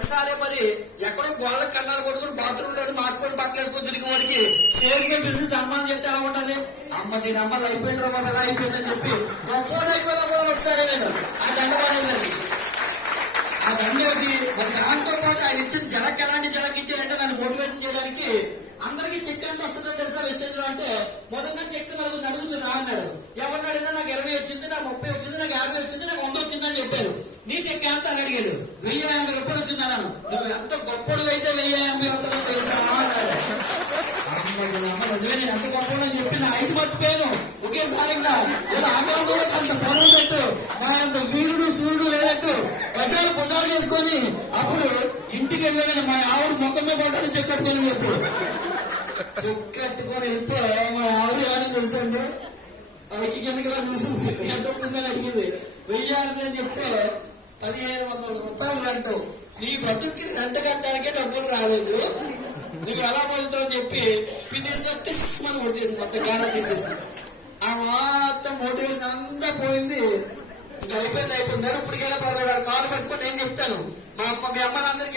ఒకసారి మరి ఎక్కడో గోళ్ళ కన్నాలు కొడుకుని బాత్రూమ్ లో మాస్పోర్ట్ బట్టలు వేసుకొని తిరిగి వాడికి స్టేజ్ మీద పిలిచి సన్మానం చేస్తే ఎలా ఉంటది? అమ్మ దీని అమ్మలు అయిపోయింది రమ్మ ఎలా అయిపోయిందని చెప్పి గొప్ప అయిపోయినా కూడా ఒకసారి నేను ఆ దండ పడేసరికి ఆ దండకి దాంతో పాటు ఆయన ఇచ్చిన జలక్ ఎలాంటి జలక్ ఇచ్చారంటే నన్ను మోటివేషన్ చేయడానికి అందరికీ చెక్ ఎంత వస్తుందో తెలుసా వెస్టేజ్ లో అంటే మొదటి చెక్ నలుగురు అడుగుతున్నా అన్నాడు. ఎవరిని అడిగినా నాకు 20 వచ్చింది, నాకు 30 వచ్చింది, నాకు 50 వచ్చింది, నాకు 100 వచ్చిందని చెప్పారు. నీ చెక్ ఎంత అని అడిగాడు. 1050 రూపాయలు వచ్చిందన్నాను. నువ్వు ఎంత గొప్పడు అయితే 1050 వస్తుందో తెలుసా అన్నాడు. నిజమే నేను ఎంత గొప్పడు అని చెప్పి నా ఐదు మర్చిపోయాను. ఒకేసారి ఇంకా ఇలా ఆకాశంలో అంత పొలం పెట్టు మా అంత వీరుడు సూర్యుడు లేనట్టు భుజాలు చేసుకొని అప్పుడు ఇంటికి వెళ్ళాను. మా ఆవిడ ముఖం మీద కొట్టాలని చెక్ కట్టుకొని ఎప్పుడు చెక్ కట్టుకొని వెళ్తే మా ఆవిడ ఏమైనా తెలుసండి వాళ్ళకి కిందకి చూసింది ఎంత వచ్చిందని అడిగింది. 1000 అని చెప్తే 1500 రూపాయలు అంటావు. నీ బతుక్కి రెంట కట్టడానికే డబ్బులు రాలేదు, నీకు ఎలా పొందుతావు అని చెప్పి పిన్నేసి మనం వచ్చేసింది. మొత్తం గానా తీసేసింది. ఆ మొత్తం మోటివేషన్ అంతా పోయింది. ఇంకా అయిపోయింది. ఇప్పటికెలా పడలేదు. కాలు పట్టుకొని నేను చెప్తాను. మీ అమ్మ అందరికీ